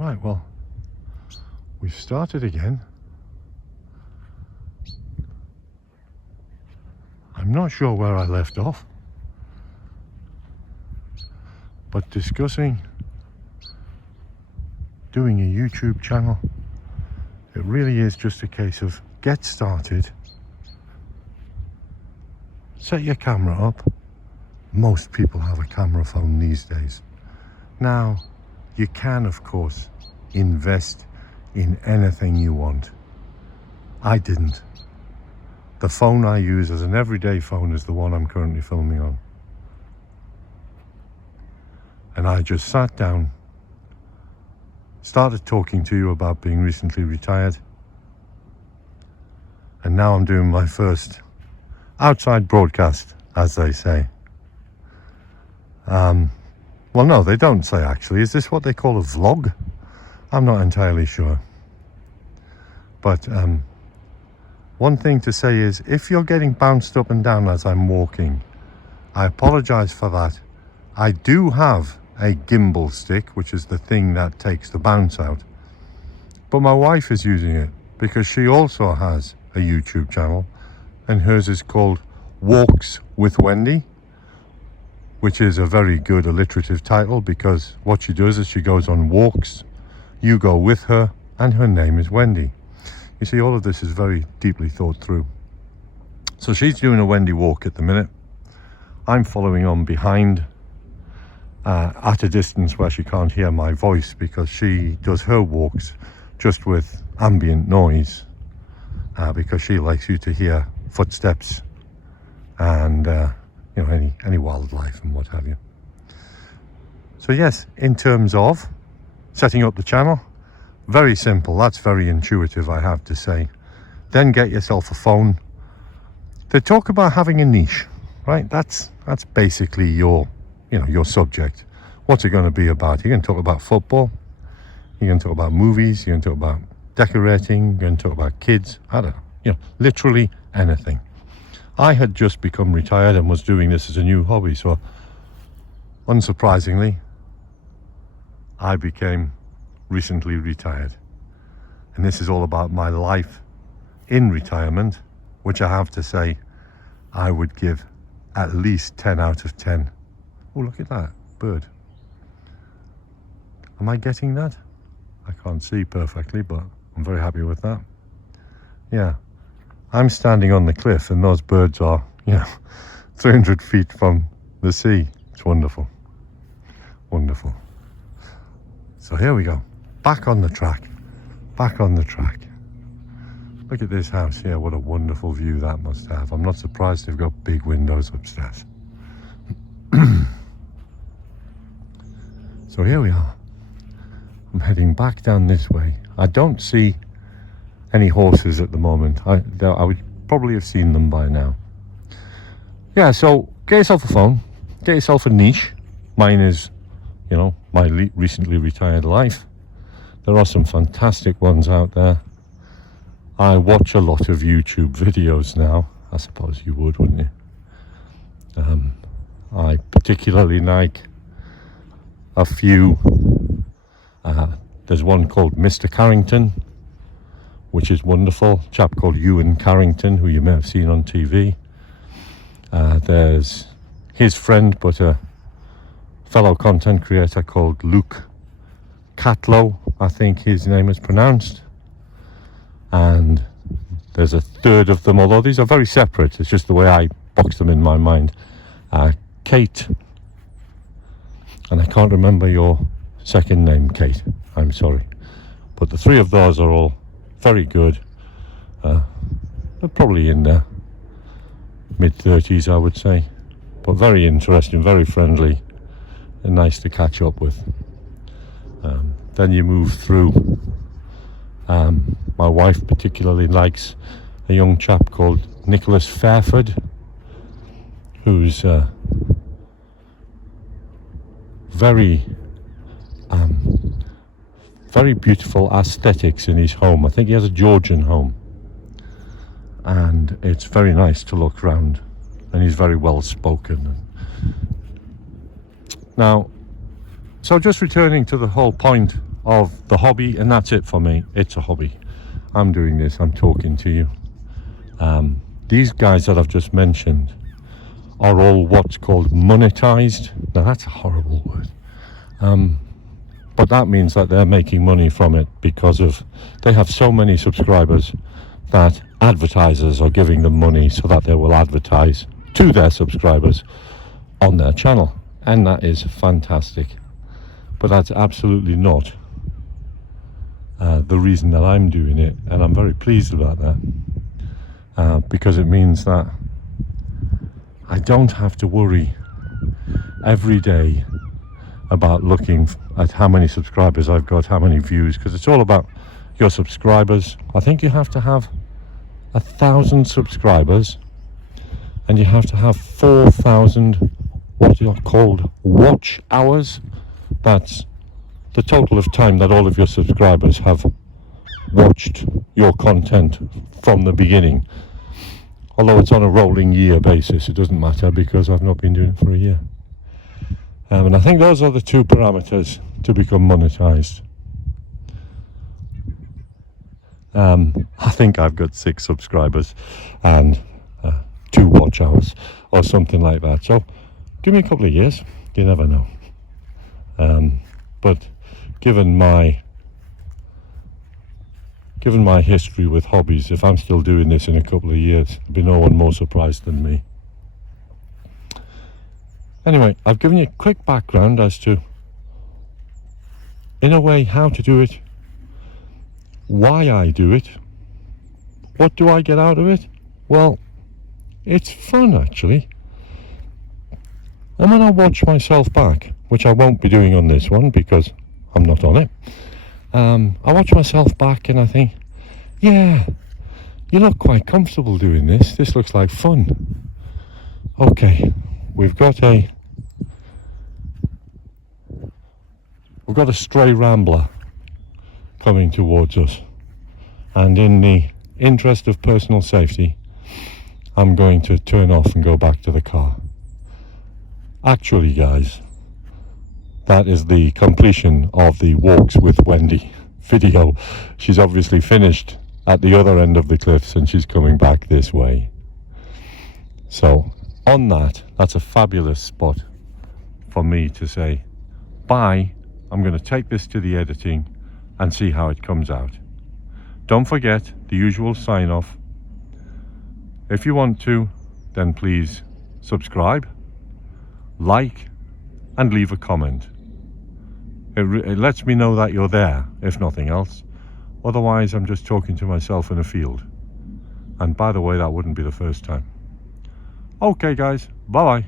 Right, well, we've started again. I'm not sure where I left off, but discussing doing a YouTube channel, it really is just a case of get started, set your camera up. Most people have a camera phone these days. Now, you can, of course, invest in anything you want. I didn't. The phone I use as an everyday phone is the one I'm currently filming on. And I just sat down, started talking to you about being recently retired, and now I'm doing my first outside broadcast, as they say. Well, no, they don't say actually. Is this what they call a vlog? I'm not entirely sure. But one thing to say is, if you're getting bounced up and down as I'm walking, I apologize for that. I do have a gimbal stick, which is the thing that takes the bounce out. But my wife is using it because she also has a YouTube channel, and hers is called Walks with Wendy, which is a very good alliterative title, because what she does is she goes on walks, you go with her, and her name is Wendy. You see, all of this is very deeply thought through. So she's doing a Wendy walk at the minute. I'm following on behind at a distance where she can't hear my voice, because she does her walks just with ambient noise, because she likes you to hear footsteps and you know, any wildlife and what have you. So yes, in terms of setting up the channel, very simple. That's very intuitive, I have to say. Then get yourself a phone. They talk about having a niche, right? That's basically your subject. What's it going to be about? You're going to talk about football. You're going to talk about movies. You're going to talk about decorating. You're going to talk about kids. I don't know. Literally anything. I had just become retired and was doing this as a new hobby, so unsurprisingly, I became recently retired. And this is all about my life in retirement, which I have to say I would give at least 10 out of 10. Oh, look at that bird. Am I getting that? I can't see perfectly, but I'm very happy with that. Yeah. I'm standing on the cliff and those birds are, 300 feet from the sea. It's wonderful. Wonderful. So here we go. Back on the track. Back on the track. Look at this house here. What a wonderful view that must have. I'm not surprised they've got big windows upstairs. So here we are. I'm heading back down this way. I don't see any horses at the moment. I would probably have seen them by now. Yeah, so get yourself a phone, get yourself a niche. Mine is, my recently retired life. There are some fantastic ones out there. I watch a lot of YouTube videos now. I suppose you would, wouldn't you? I particularly like a few. There's one called Mr. Carrington, which is wonderful. A chap called Ewan Carrington, who you may have seen on TV. There's his friend, but a fellow content creator called Luke Catlow, I think his name is pronounced. And there's a third of them, although these are very separate. It's just the way I box them in my mind. Kate, and I can't remember your second name, Kate. I'm sorry. But the three of those are all very good. They're probably in their mid-30s, I would say. But very interesting, very friendly, and nice to catch up with. Then you move through. My wife particularly likes a young chap called Nicholas Fairford, who's very beautiful aesthetics in his home. I think he has a Georgian home, and it's very nice to look around, and he's very well spoken. Now, so just returning to the whole point of the hobby, and that's it for me. It's a hobby. I'm doing this, I'm talking to you. These guys that I've just mentioned are all what's called monetized. Now that's a horrible word. But that means that they're making money from it because of they have so many subscribers that advertisers are giving them money so that they will advertise to their subscribers on their channel, and that is fantastic. But that's absolutely not the reason that I'm doing it, and I'm very pleased about that, because it means that I don't have to worry every day about looking at how many subscribers I've got, how many views, because it's all about your subscribers. I think you have to have 1,000 subscribers, and you have to have 4,000 what are called watch hours. That's the total of time that all of your subscribers have watched your content from the beginning. Although it's on a rolling year basis, it doesn't matter because I've not been doing it for a year. And I think those are the two parameters to become monetized. I think I've got 6 subscribers and 2 watch hours or something like that. So give me a couple of years, you never know. But given my history with hobbies, if I'm still doing this in a couple of years, there'll be no one more surprised than me. Anyway, I've given you a quick background as to, in a way, how to do it, why I do it, what do I get out of it? Well, it's fun actually. And when I watch myself back, which I won't be doing on this one because I'm not on it, I watch myself back and I think, yeah, you look quite comfortable doing this. This looks like fun. Okay, we've got a stray rambler coming towards us, and in the interest of personal safety, I'm going to turn off and go back to the car. Actually, guys, that is the completion of the Walks with Wendy video. She's obviously finished at the other end of the cliffs and she's coming back this way. So on that's a fabulous spot for me to say bye. I'm going to take this to the editing and see how it comes out. Don't forget the usual sign off. If you want to, then please subscribe, like, and leave a comment. It lets me know that you're there, if nothing else. Otherwise, I'm just talking to myself in a field. And by the way, that wouldn't be the first time. Okay, guys, bye-bye.